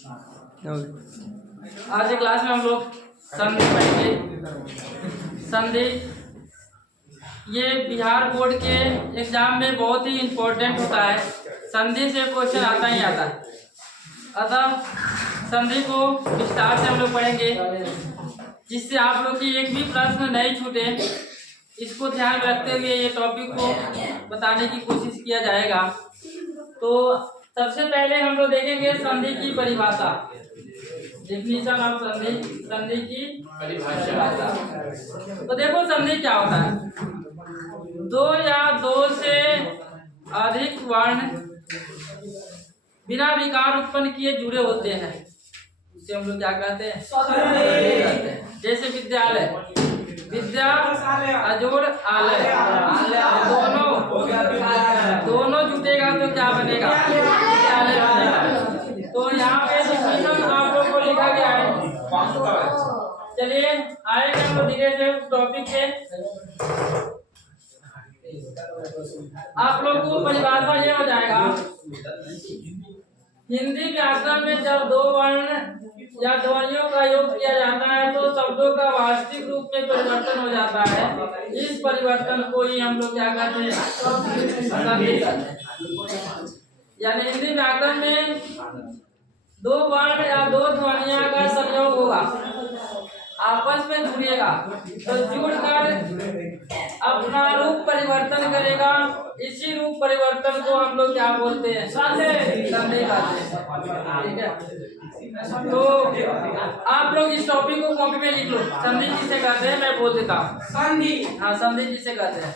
आज की क्लास में हम लोग संधि पढ़ेंगे। संधि ये बिहार बोर्ड के एग्जाम में बहुत ही इम्पोर्टेंट होता है। संधि से क्वेश्चन आता ही आता है। अतः संधि को विस्तार से हम लोग पढ़ेंगे, जिससे आप लोग की एक भी प्रश्न नहीं छूटे। इसको ध्यान में रखते हुए ये टॉपिक को बताने की कोशिश किया जाएगा। तो सबसे पहले हम लोग देखेंगे संधि की परिभाषा, डेफिनेशन ऑफ संधि, संधि की परिभाषा। तो देखो संधि क्या होता है। दो या दो से अधिक वर्ण बिना विकार उत्पन्न किए जुड़े होते हैं, इसे हम लोग क्या कहते हैं? जैसे विद्यालय, विद्या अजोड़ आलय, दोनों जुटेगा तो क्या बनेगा? विद्यालय बनेगा। तो यहाँ पे डिफिनेशन आप लोग को लिखा गया है। चलिए आएंगे हम धीरे से टॉपिक पे। आप लोग को परिभाषा ये हो जाएगा, हिंदी व्याकरण में जब दो वर्ण या ध्वनियों का योग किया जाता है तो शब्दों का वास्तविक रूप में परिवर्तन हो जाता है। इस परिवर्तन को ही हम लोग क्या कहते हैं? संधि कहते हैं। यानी हिंदी व्याकरण में दो वर्ण या दो ध्वनियों का संयोग होगा, आपस में जुड़ेगा तो जुड़कर अपना रूप परिवर्तन करेगा। इसी रूप परिवर्तन को हम लोग क्या बोलते हैं? संधि कहते हैं। ठीक है, तो आप लोग इस टॉपिक को कॉपी में लिख लो। संधि किसे कहते हैं मैं बोल देता हूँ। संधि, हाँ संधि किसे कहते हैं?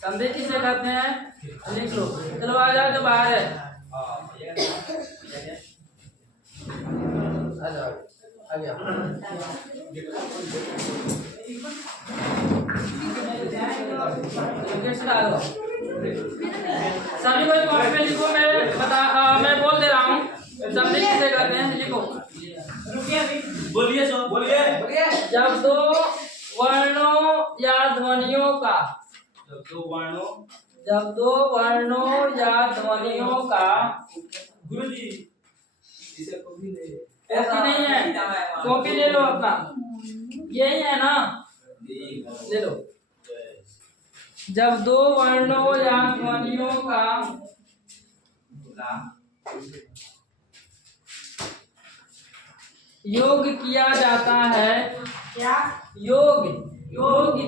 संधि किसे कहते हैं? लिख लो। चलो आ जाओ, जो बाहर है आ जाओ, आ गया। सभी कोई कॉपी में लिखो। मैं बोल दे रहा हूँ संधि किसे कहते हैं, लिखो। बोलिए। जब दो वर्णों या ध्वनियों का, जब दो वर्णों या ध्वनियों का, गुरुजी कॉपी नहीं है, कॉपी ले लो अपना, यही है ना, ले लो। जब दो वर्णों या ध्वनियों का योग किया जाता है, क्या योग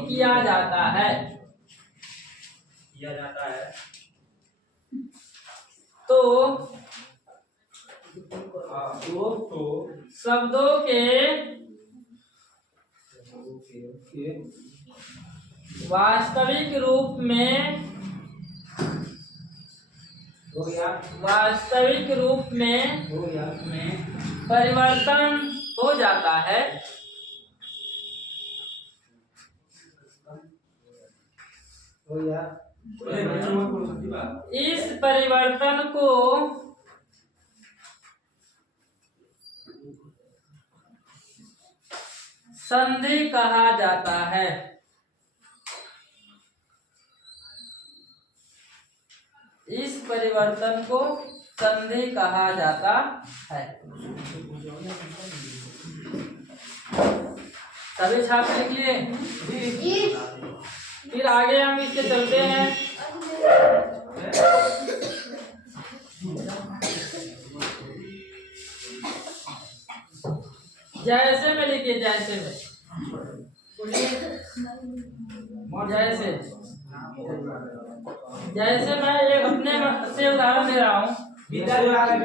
किया जाता है, तो शब्दों के वास्तविक रूप में परिवर्तन हो जाता है। इस परिवर्तन को संधि कहा जाता है। इस परिवर्तन को संधि कहा जाता है। सभी छात्र लिख लिए? फिर आगे हम इसके चलते हैं। जैसे में लिखिए, जैसे में, जैसे मैं एक अपने से उदाहरण दे रहा हूँ। विद्यालय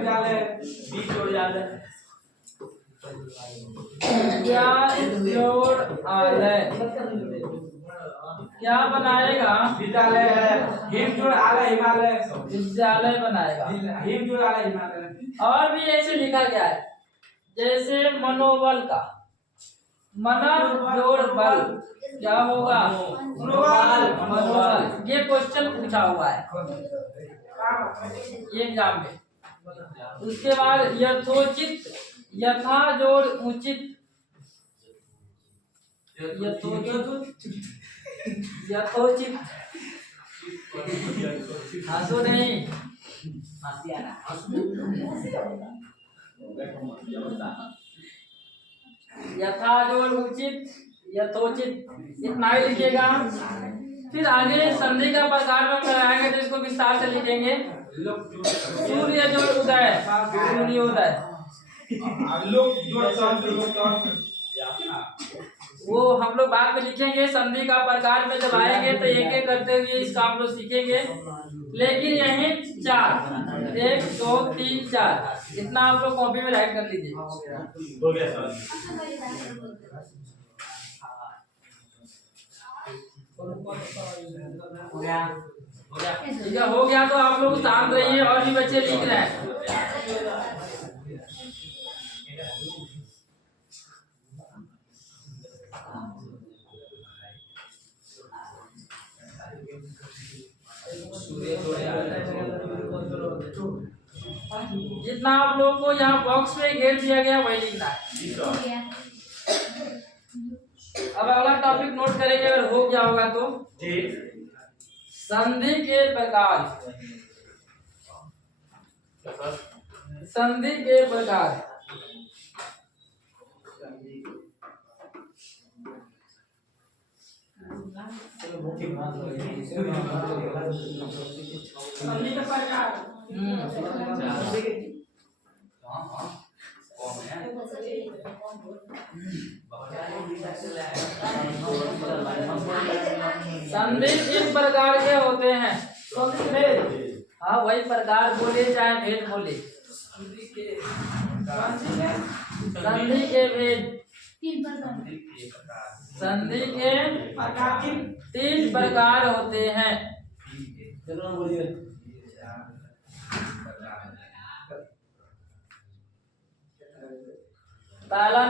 क्या बनाएगा? विद्यालय है, हिम जोड़ आलय हिमालय, विद्यालय बनाएगा, हिम जोड़ आलय हिमालय। और भी ऐसे लिखा गया है, जैसे मनोबल का, मना जोड़ बल क्या होगा? मनोबल। ये क्वेश्चन पूछा हुआ है एग्जाम में। उसके बाद यथोचित, यथा जोड़ उचित, यथोचित हंसो नहीं। यथा जो उचित यथोचित इतना ही लिखिएगा। फिर आगे संधि का प्रकार में कराएंगे तो इसको विस्तार से लिखेंगे। सूर्य जो उदय सूर्योदय वो हम लोग बाद में लिखेंगे। संधि का प्रकार में जब आएंगे तो एक एक करते हुए इसका हम लोग सीखेंगे। लेकिन यही 4 1 2 3 4 इतना आप लोग कॉपी में राइट कर लीजिए। हो गया सर। ठीक है, हो गया तो आप लोग शांत रहिए और भी बच्चे लिख रहे हैं। जितना आप लोगों को यहाँ बॉक्स में घेर दिया गया वही लिखना है। अब अगला टॉपिक नोट करेंगे, अगर हो गया होगा तो। संधि के प्रकार। संधि के प्रकार। संधि के प्रकार। संधि किस प्रकार के होते हैं? हाँ, वही प्रकार बोले चाहे भेद बोले। संधि के भेद। संधि के 3 प्रकार होते हैं। पहला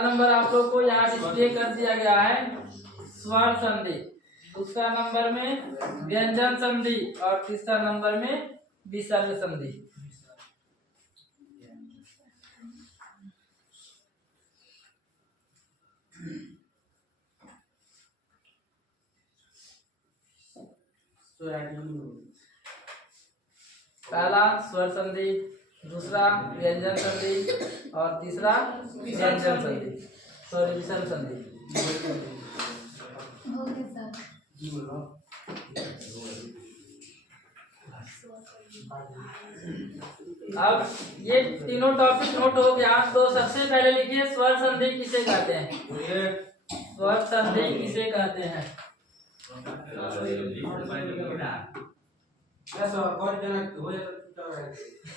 नंबर आप लोग को यहाँ डिस्प्ले कर दिया गया है, स्वर संधि। दूसरा नंबर में व्यंजन संधि और तीसरा नंबर में विसर्ग संधि। पहला स्वर संधि, दूसरा व्यंजन संधि और तीसरा व्यंजन संधि, सॉरी विसर्ग संधि। अब ये तीनों टॉपिक नोट हो गया तो सबसे पहले लिखिए स्वर संधि किसे कहते हैं? स्वर संधि किसे कहते हैं?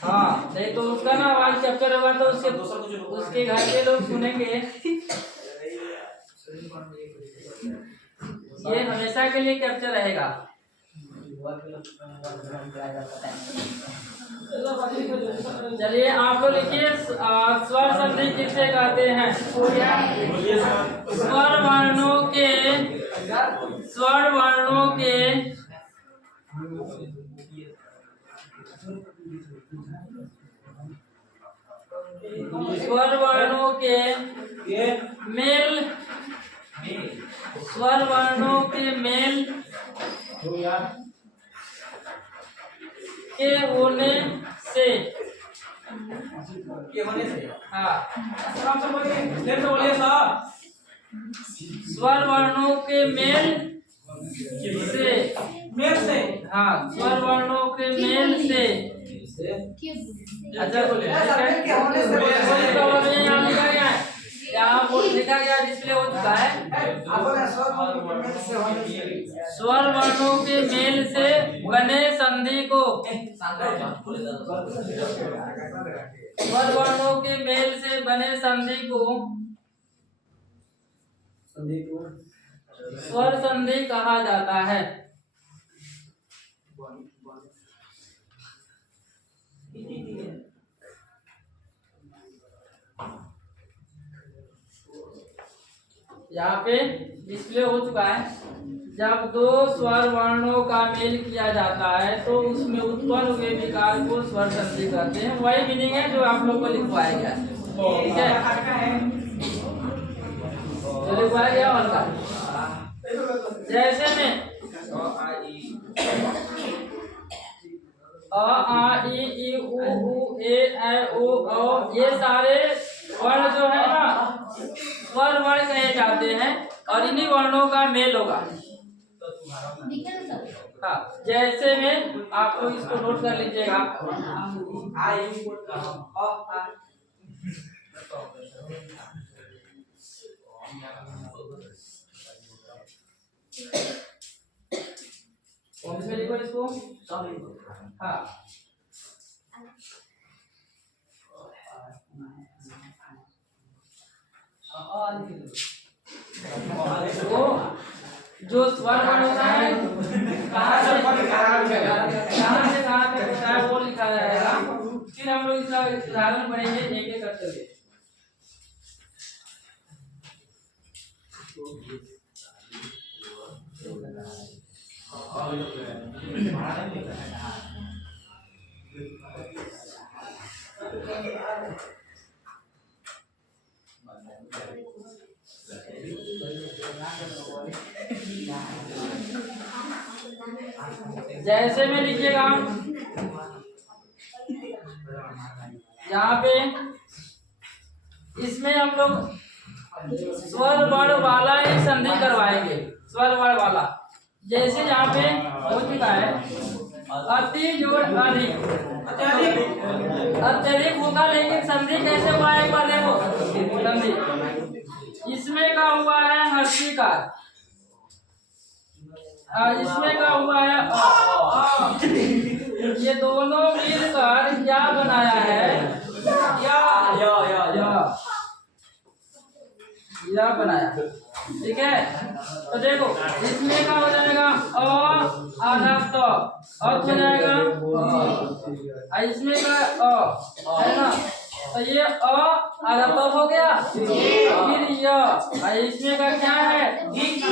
हाँ, नहीं तो उसका ना आवाज कैप्चर होगा तो उसके घर के लोग सुनेंगे। ये हमेशा के लिए कैप्चर रहेगा। चलिए आप लोग लिखिए स्वर संधि किसे कहते हैं? स्वर वर्णों के स्वर वर्णों के मेल, स्वर वर्णों के मेल के होने से, हाँ स्वर वर्णों के मेल से, हाँ स्वर वर्णों के मेल से। अच्छा यहाँ बोर्ड लिखा गया, डिस्प्ले हो चुका है। स्वर वर्णों के मेल से बने संधि को, स्वर वर्णों के मेल से बने संधि को स्वर संधि कहा जाता है। यहाँ पे डिस्प्ले हो चुका है। जब 2 स्वर वर्णों का मेल किया जाता है तो उसमें उत्पन्न हुए विकार को स्वर संधि कहते हैं। वही मीनिंग है जो आप लोग को लिखवाया गया, ठीक है? जो लिखवाया गया हल्का, जैसे में अ आ ई उ ए ऐ ओ औ, ये सारे वर्ण जो है ना स्वर वर्ण कहे जाते हैं और इन्हीं वर्णों का मेल होगा। हाँ, जैसे में आप लोग इसको नोट कर लीजिएगा। कौन से लिखो इसको? हाँ, तो जो स्वर वर्ण होता है कहाँ से कहाँ तक होता है वो लिखा जाएगा। फिर हम लोग इसका उदाहरण पढ़ेंगे एक एक करते हुए। जैसे में लिखिएगा यहाँ पे, इसमें हम लोग स्वर वर्ण वाला ही संधि करवाएंगे। स्वर वर्ण वाला जैसे यहाँ पे हो चुका है, अति जोड़ अधिक, अत्यधिक होगा, लेकिन संधि कैसे हुआ है एक बार देखो। संधि इसमें का हुआ है हर्षिकार, इसमें का हुआ है ये दोनों मिलकर क्या बनाया है? या बनाया। ठीक है, तो देखो इसमें का हो जाएगा आधा तो हो जाएगा, इसमें का है ना, तो ये आधा तो हो गया। फिर यह इसमें का क्या है? ठीक है,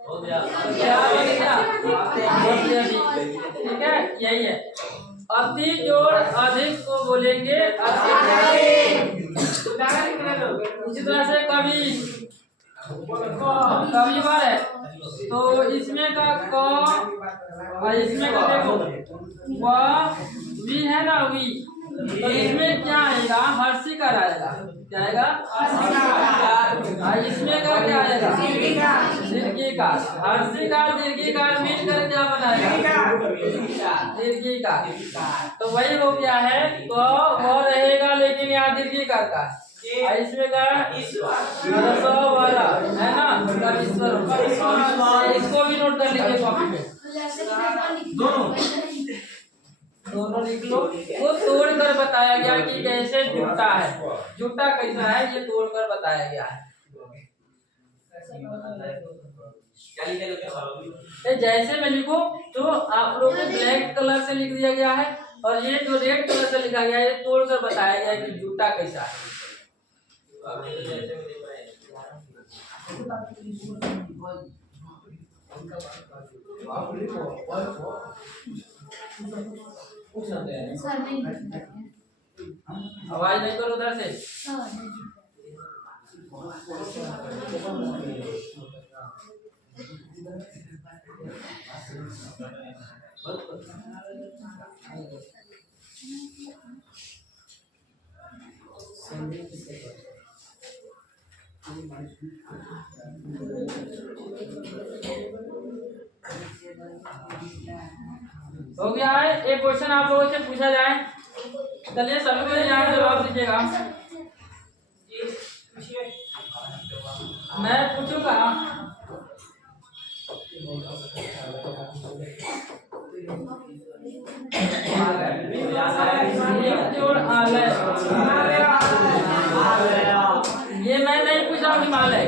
हो गया, क्या हो गया? ठीक है, यही है। अति जोड़ अधिक को बोलेंगे अति। इसी तरह से कवि बार है, तो इसमें का क, इसमें का देखो वह वी है ना, वी, तो इसमें क्या आएगा? हर्षिकार आएगा। क्या आएगा? इसमें का क्या आएगा? दीर्घिकार। हर्षिकार दीर्घिकार मिलकर क्या बनाएगा? दीर्घिकार। तो वही हो गया है, तो वह रहेगा, लेकिन यहाँ दीर्घिकार का इसमें का वाला है ना, इसको भी नोट कर लीजिए कॉपी पे। दोनों लिख लो। वो तोड़ कर बताया गया कि कैसे जुटा है, जुटा कैसा है ये तोड़ कर बताया गया है। जैसे में लिखो, तो आप लोग को ब्लैक कलर से लिख दिया गया है, और ये जो रेड कलर से लिखा गया है ये तोड़ कर बताया गया है कि जुटा कैसा है। आवाज नहीं करो उधर से। हो गया है। एक क्वेश्चन आप लोगों से पूछा जाए, चलिए सभी को यहाँ जवाब दीजिएगा। मैं पूछूंगा, ये मैं नहीं पूछ रहा हूँ हिमालय,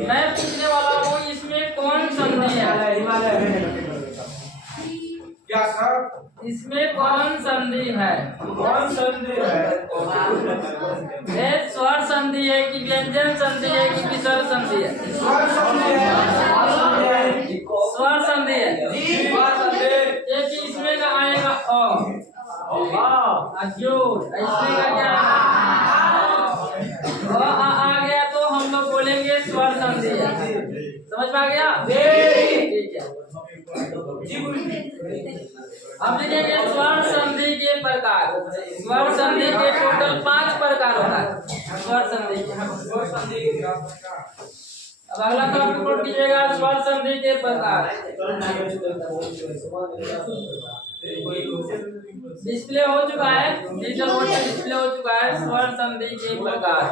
मैं पूछने वाला हूँ इसमें कौन संधि है? क्या सर? इसमें कौन संधि है? कौन संधि है? ये स्वर संधि है कि व्यंजन संधि है कि विसर्ग संधि है? स्वर संधि है। स्वर संधि है। स्वर संधि। ये कि इसमें का आएगा जोड़, इसमें का क्या आ गया तो हम लोग बोलेंगे स्वर संधि है। समझ में आ गया? ठीक है। अब लिखेंगे स्वर संधि के प्रकार। स्वर संधि के टोटल 5 प्रकार होता है स्वर संधि के। अब अगला टॉपिक नोट कीजिएगा, स्वर संधि के प्रकार। डिस्प्ले हो चुका है, डिजिटल बोर्ड पे डिस्प्ले हो चुका है स्वर संधि के प्रकार।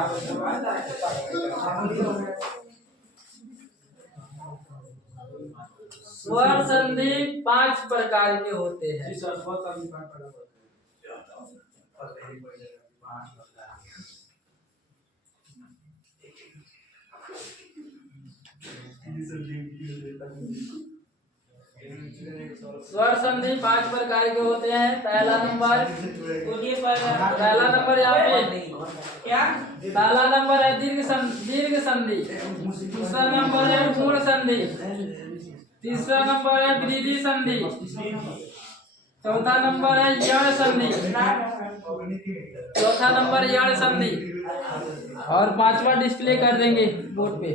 स्वर संधि 5 प्रकार के होते हैं। स्वर संधि 5 प्रकार के होते हैं। पहला नंबर यहाँ पे क्या? पहला नंबर है दीर्घ संधि। दूसरा नंबर है पूर्ण संधि। तीसरा नंबर है वृद्धि संधि। चौथा नंबर है यण संधि। चौथा नंबर यण संधि। और 5वां डिस्प्ले कर देंगे बोर्ड पे।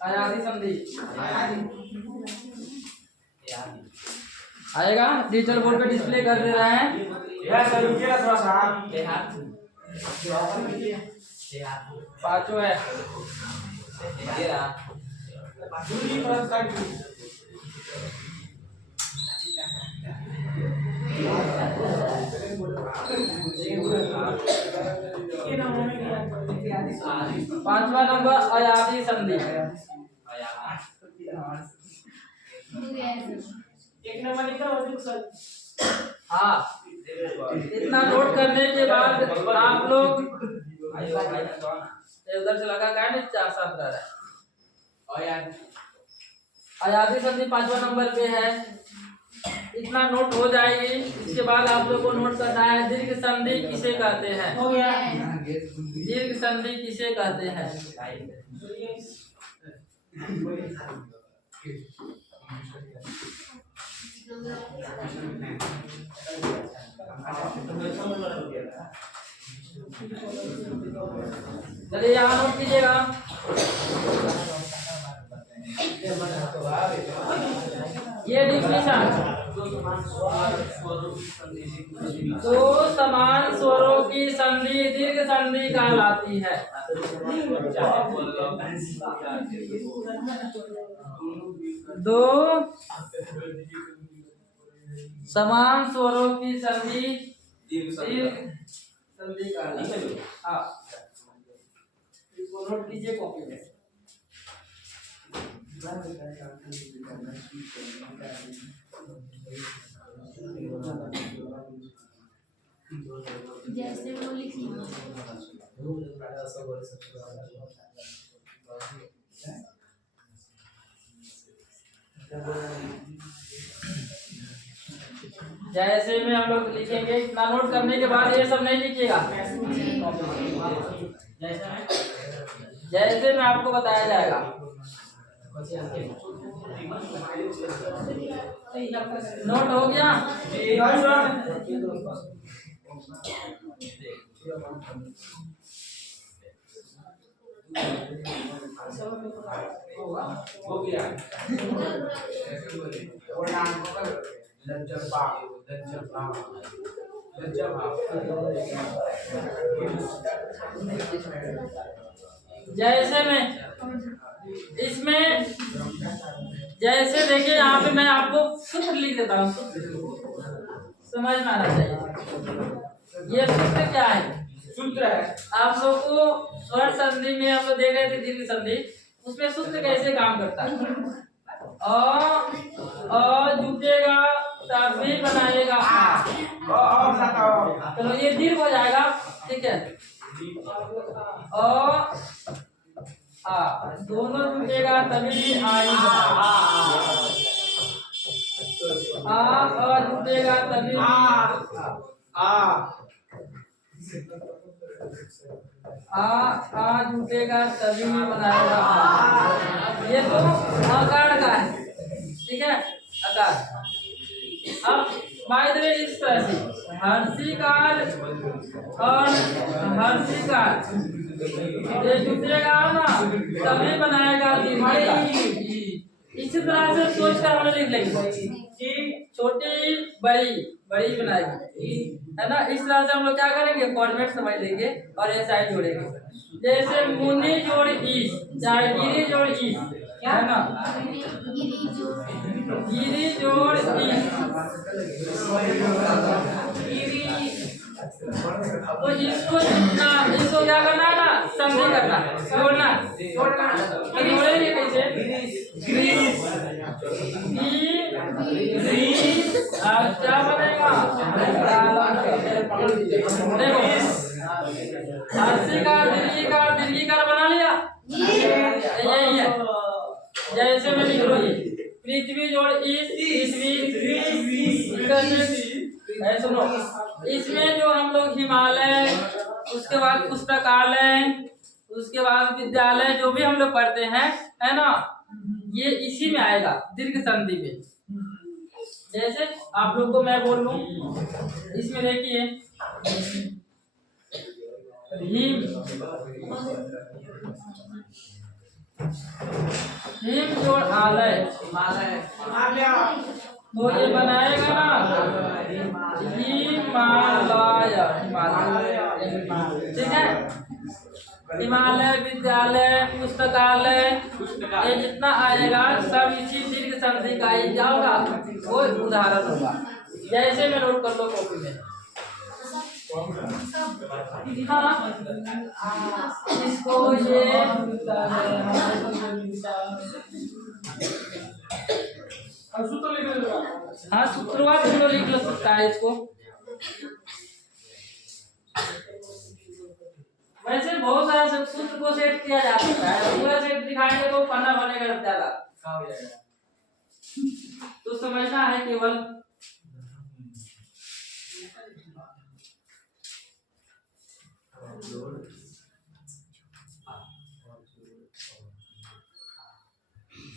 आयादी संधि आएगा, डिजिटल बोर्ड पे डिस्प्ले कर दे रहे हैं। पांचों है पांचवा नंबर अयादी संधि। हाँ, इतना नोट करने के बाद आप लोग उधर से लगा का नहीं 4 7 रहा है। अयादी संधि 5वां नंबर पे है। इतना नोट हो जाएगी। इसके बाद आप लोग को नोट करना है दीर्घ संधि किसे कहते हैं। दीर्घ संधि किसे कहते हैं। चलिए यहाँ नोट कीजिएगा। ये डिफिनेशन दो समान स्वरों की संधि दीर्घ संधि कहलाती है। दो समान स्वरों की संधि दीर्घ संधि कहलाती है। हाँ, इसको नोट कीजिए कॉपी में। जैसे वो लिखी जैसे में हम लोग लिखेंगे। इतना नोट करने के बाद ये सब नहीं लिखिएगा। जैसे में आपको बताया जाएगा। नोट हो गया। हो गया। जैसे में इसमें जैसे देखिए यहाँ पे मैं आपको सूत्र लिख देता हूँ। समझ में आना चाहिए। ये सूत्र क्या है? सूत्र है आप लोग को स्वर संधि में हम लोग देख रहे थे दीर्घ संधि, उसमें सूत्र कैसे काम करता है। जुटेगा तभी बनाएगा। चलो ये दीर्घ हो जाएगा, ठीक है। आ, दोनों जुटेगा तभी आई बना। आ जुटेगा तभी आ जुटेगा तभी बनाएगा। ये तो आकार का है, ठीक है, आकार। अब बाय द वे इस तरह से हर्षिकार और हर्षिकार ये जुटेगा ना तभी बनाएगा दीर्घिकार। इसी तरह से सोच कर हम लिख लेंगे कि छोटी बड़ी बड़ी बनाएगी, है ना। इस तरह से हम लोग क्या करेंगे, फॉर्मेट समझ लेंगे और ऐसा ही जोड़ेंगे। जैसे मुनि जोड़ ईश, चाहे गिरी जोड़ ईश, है ना, गिरी जोड़ ईश। तो इसको क्या करना है ना, संधि करना, जोड़ना। जोड़ेंगे कैसे, क्या बनेगा, देखो हर्षिकार दीर्घिकार बना लिया, यही है। जैसे मैं लिख रहा हूँ पृथ्वी जोड़ इस, पृथ्वी सुनो, इसमें जो हम लोग हिमालय, उसके बाद पुस्तकालय, उसके बाद विद्यालय जो भी हम लोग पढ़ते हैं, है ना, ये इसी में आएगा दीर्घ संधि में। जैसे आप लोग को मैं बोल लूं, इसमें देखिए हिम जोड़ आलय, तो ये बनाएगा ना हिमालय, ठीक है। हिमालय, विद्यालय, पुस्तकालय, ये जितना आएगा सब इसी दीर्घ संधि का ही क्या होगा, वो उदाहरण होगा। जैसे मैं नोट कर लो कॉपी में, हाँ इसको ये हाँ शुक्रवार तुम लोग लिख लो सकता है इसको। वैसे बहुत सारा सूत्र को सेट किया जा सकता है, पूरा सेट दिखाएंगे तो पन्ना बनेगा ज्यादा, तो समझना है केवल